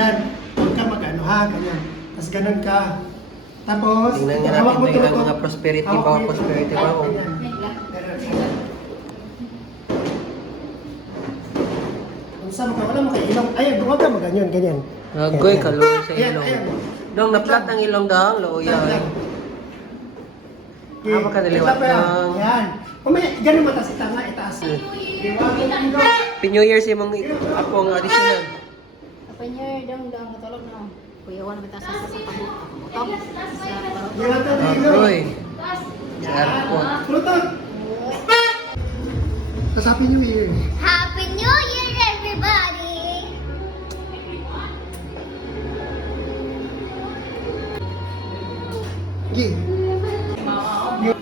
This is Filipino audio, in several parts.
dyan. Huwag ka mag-ano ha, ganyan. Tapos ganun ka. Tapos, Tingnan nga hawak natin mo na ilang tuloy. mga prosperity, Hawak mo mga yung prosperity tuloy. ba? Oh. Ganyan. Ganun. Kung saan ka, wala mo kayo ilong. Ayan, huwag ka mag-ganyan, ganyan. Nagoy, Ganyan. kaluoy sa Ayan, ilong. ayan. Dong, na-flat ang ilong dong, looy ay. Okay. Makadaliwat Ito pa yan. lang. Yan. Umaya, ganun mataas, itanga, itaas. Iwanan ko. Happy New Year sa imong akong additional. Apa niya dang matulog na. Kuya wan bitaw sa pagutong. Yan ito, Ah, dilo. Roy. Sa airport. Pluton. Tapos Happy New Year. Happy New Year, everybody! Gi. New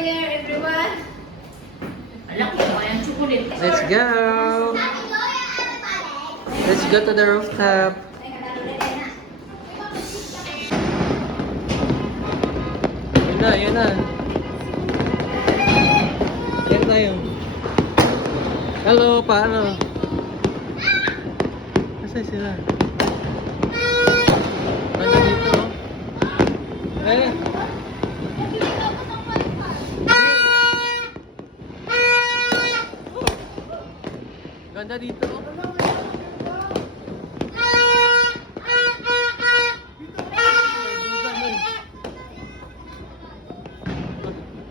Year, everyone! Let's go! Happy New Year, everybody! Let's go to the rooftop. Yun na, yun na. Yan tayo. Hello, paano? Nasaan sila? Ano dito? Eh. Ganda dito.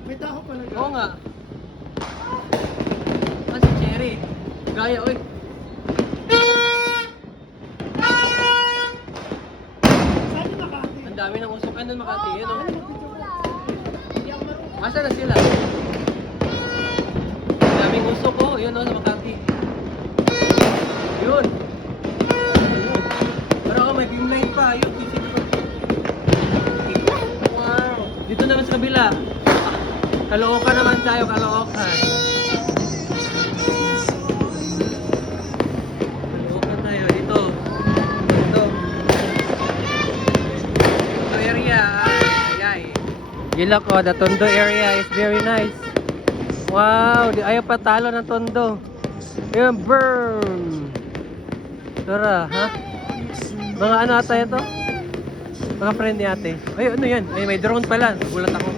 May taho pala. Oo nga. Ah, si Cherry. Gaya, oy. Saan yung Makati? Ang dami ng usok. Ano Makati? Yun, oh. Asa na sila? Ang daming usok, oh. Yun, oh, sa Makati. Yun. Yun. Pero ako may beam light pa. Yun, sisip ko. Wow. Dito naman sa kabila. Caloocan naman tayo, Caloocan. Caloocan tayo, dito. Dito. Tondo area. Ayay. Gila ko, the Tondo area is very nice. Wow, ayaw pa talo ng Tondo. Yung burn. Tara, ha? Mga ano ata ito? Mga friend ni ate. Ay, ano yan? Ay, may drone pala. Nagulat ako.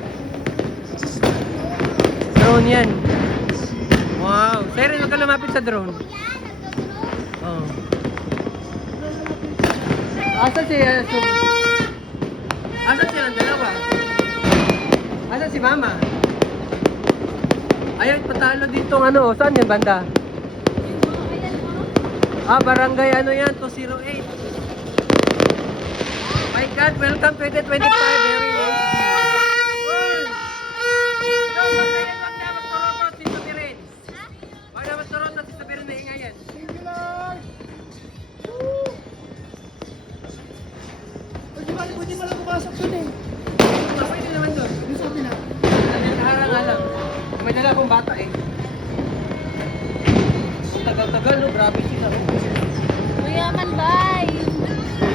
Drone yan. Wow. Siren, huwag ka lumapit sa drone. Oh. Asan si... Asan silang dalawa? Asan si mama? Ayaw, patalo dito ano. Saan yan banda? Ah, barangay ano yan? 208. My God, welcome 2025. Very nice. Pwede pala pumasok dun eh. Pwede naman doon. Yung sabi na. Nagkahara nga lang. May dala akong bata eh. Ang tagal-tagal no, grabe sila. Kuya man bye.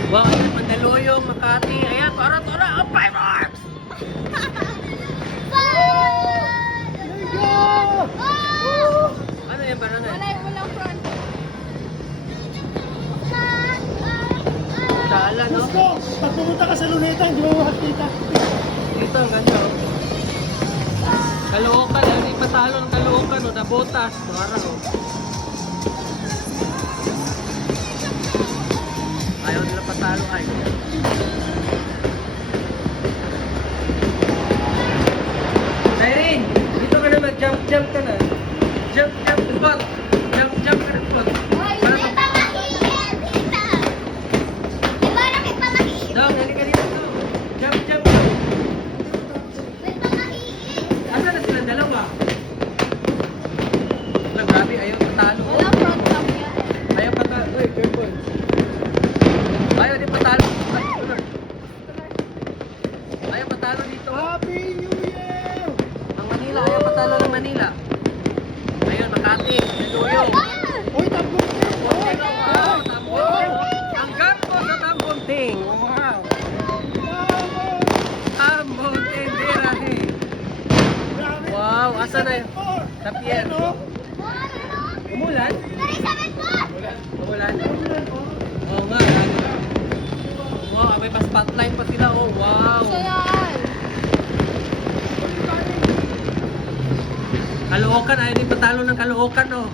Wow, ayan, Mandaluyong, Makati. Ayan, para, ang fireworks! Ano yan, barangay? Walang front. Sala, no? Gusto, pag pumunta ka sa Luneta, hindi mo makakita. Dito, ang ganda, oh. Caloocan, hindi patalo ng Caloocan, no? Nabotas, parang, oh. Ayaw nila patalo, ay. Irene, dito ka na mag-jump ka na. Jump, spot. Jump ka na, spot. Para May pamahiin, tita! Di ba nakipamahiin? Dong, halika dito. Jump. May pamahiin! Asa na silang dalawa? Wala, grabe, ayaw patalo. Walang front cam yan. Ayaw patalo. Uy, careful. Ayaw din patalo. Ay, Lord. Ayaw patalo dito. Happy New Year! Ang Manila, ayaw patalo ng Manila. Ayun, Makati, Mandaluyong. Uy, tampok niya! Tambunting, wow, Tambunting. Ang gato sa Tambunting. Wow. Tambunting, birahe. Wow, asa na yun? Sa pier. Umulan? Elizabeth po! Umulan? Oo nga. spotlight pa sila. Oh, wow. Sayang. Caloocan, ayaw din patalo ng Caloocan, oh.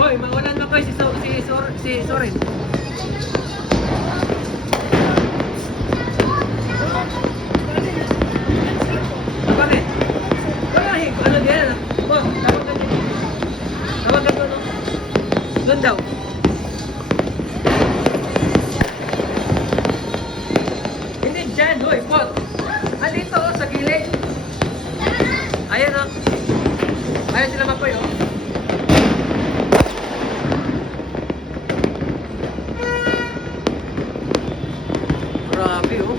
Hoy, mawalan na ko si Soren. Bakit? Ay, ano din? Oh, tawagan din. Tawagan mo, no? Doon daw. Hindi dyan, hoy, pot. Andito, oh, sa gilid. Ayan, oh. Ayan sila mapoy, oh. Grabe, oh.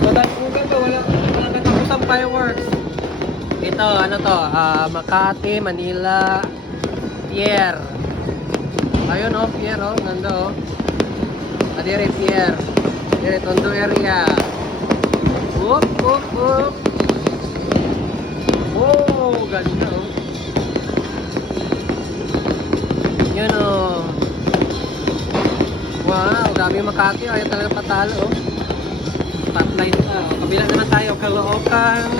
Matagpugan ba? Walang katapusang fireworks. Ito, ano to? Makati, Manila, Pier. Ayun, oh, Pier, oh. Nando, oh. Adire, Pier. Adire, Tondo area. Up, up, up. Oh, ganda, oh. Yun, oh. Wow, dami Makati. Ayaw talaga patalo, oh. Spotlight pa. Oh, kabila naman tayo. Caloocan,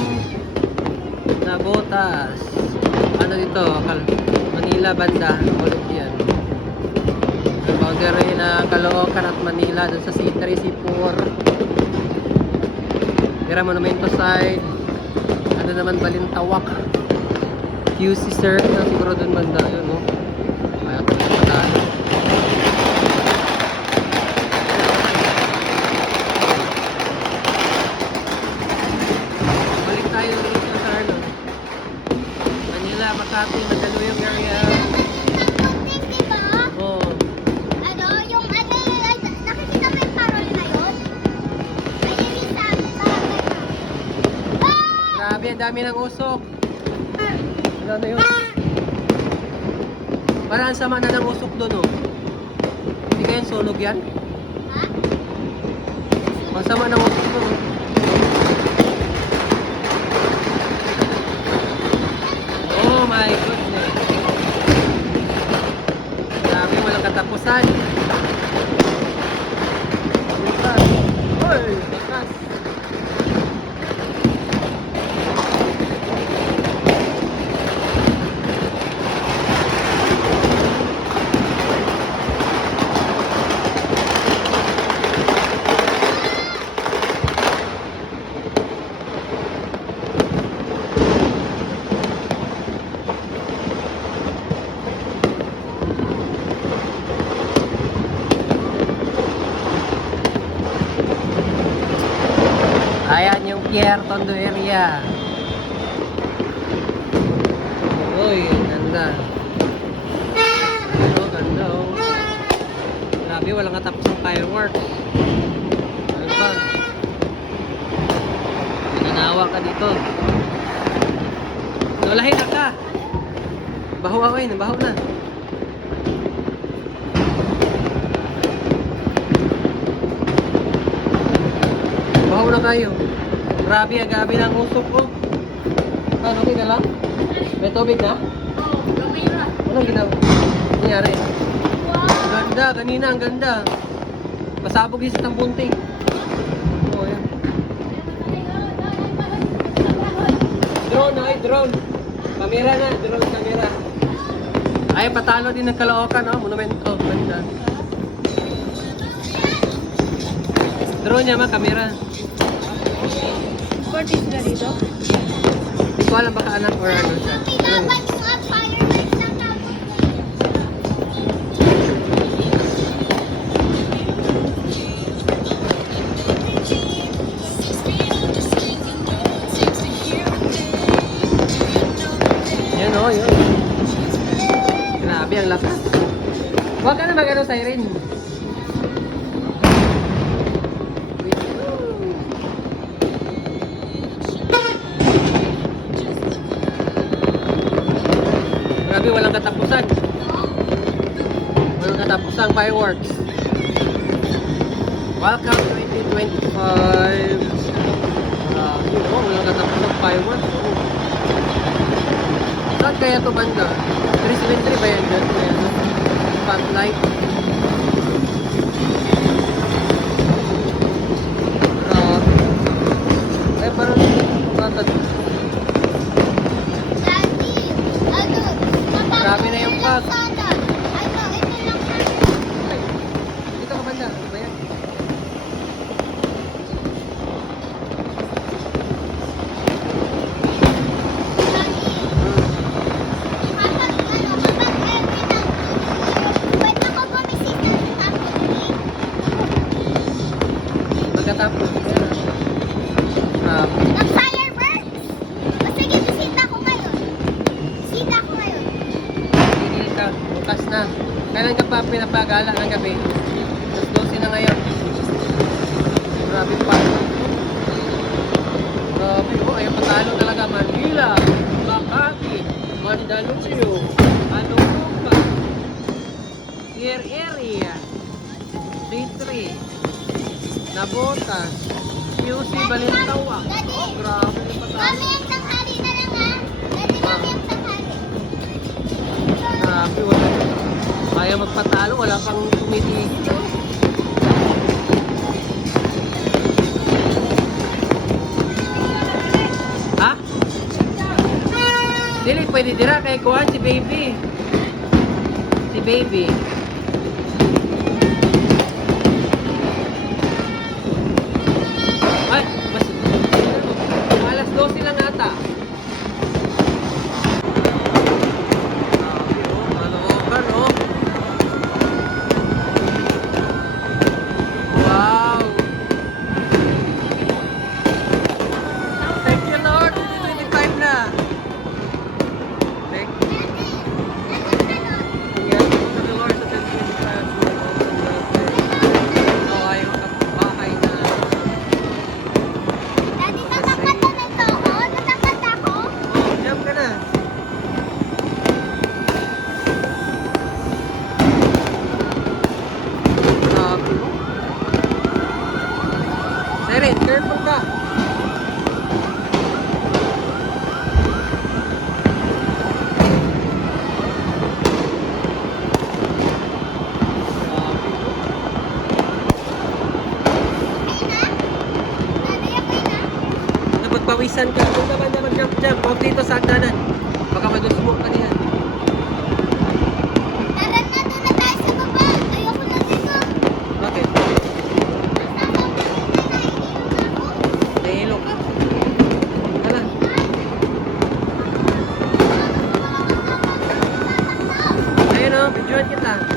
Nabotas. Ano dito? Manila banda. Ulit yan. Boundary na Caloocan at Manila. Doon sa C3, C4. Tira Monumento side. Ano naman Balintawak. QC sir. Siguro doon banda. Yun, oh. Ayaw talaga patalo. Makati, Mandaluyong area. Di ba? Oh. Ano, yung ano, nakikita mo yung parol na yun? May iris sa akin, parang gano'n. Ah! Grabe, ang dami ng usok. Ano na yun? Parang sama na ng usok doon, oh. Hindi kayang sunog yan? Ha? Ang sama ng usok doon, oh. Oh my goodness. Grabe, walang katapusan. Hoy, bakas. Ayan yung Pier Tondo area. Uy, ganda. Oh, ganda, oh. Grabe, walang katapos ng fireworks. Ano ba? Nananawa ka dito. Nulahin na ka. Baho ako yun, baho na. Baho na kayo. Grabe, agabi ng usok ko. Ano, okay ka lang? May tubig na? Oo, gamay na. Anong ginawa? Nangyari? Ang ganda, kanina ang ganda. Pasabog yung sa bunting. Oo, yan. Drone, ay, drone. Kamera na, drone kamera. Ay, patalo din ng Caloocan, no? Monumento. Ganda. Drone niya, kamera. Cortis na dito? Hindi ko alam baka anak or ano siya. Dapat yung fireworks na tapos. Yan o, yun. Grabe, ang lakas. Huwag ka na mag-ano siren. Grabe, walang katapusan. Walang katapusang fireworks. Welcome 2025. Walang katapusang fireworks. Saan kaya ito banda? 373 ba yan? spotlight. Grabe. Ay, parang matad. Daddy, ano? Marami na yung bag. Sana. Ano, ito lang. Ay, dito ka banda. Ano ba yan? Pagkatapos, yan. Tigil ka. Bukas na. Kailan ka pa pinapagala ng gabi? Mas 12 na ngayon. Grabe pa. Grabe. Oh, ayaw patalo talaga. Manila, Makati, Mandaluyong, Aluruca, Pier Area, D3, Nabotas, QC Balintawa. Oh, grabe yung patalo. Grabe, wala. Kaya magpatalo, wala pang tumitigil. No? Ha? Dili, pwede dira kay Kuhan si Baby. Si Baby. Ay, mas alas 12 lang ata. Malokan, oh. Wow. Thank you, Lord. 25 na. Thank you. Yes, to the Lord, to the Oh, ay, makabahay na. Oh, jump ka na. Grabe mo. Siren, careful ka. Grabe mo. Napagpawisan ka. Kung ka ba na mag-jump-jump, huwag dito sa hagdanan. Baka madusmo ka niyan. Bakit? Nahilo ka. Hala. Ayun o, videoan kita.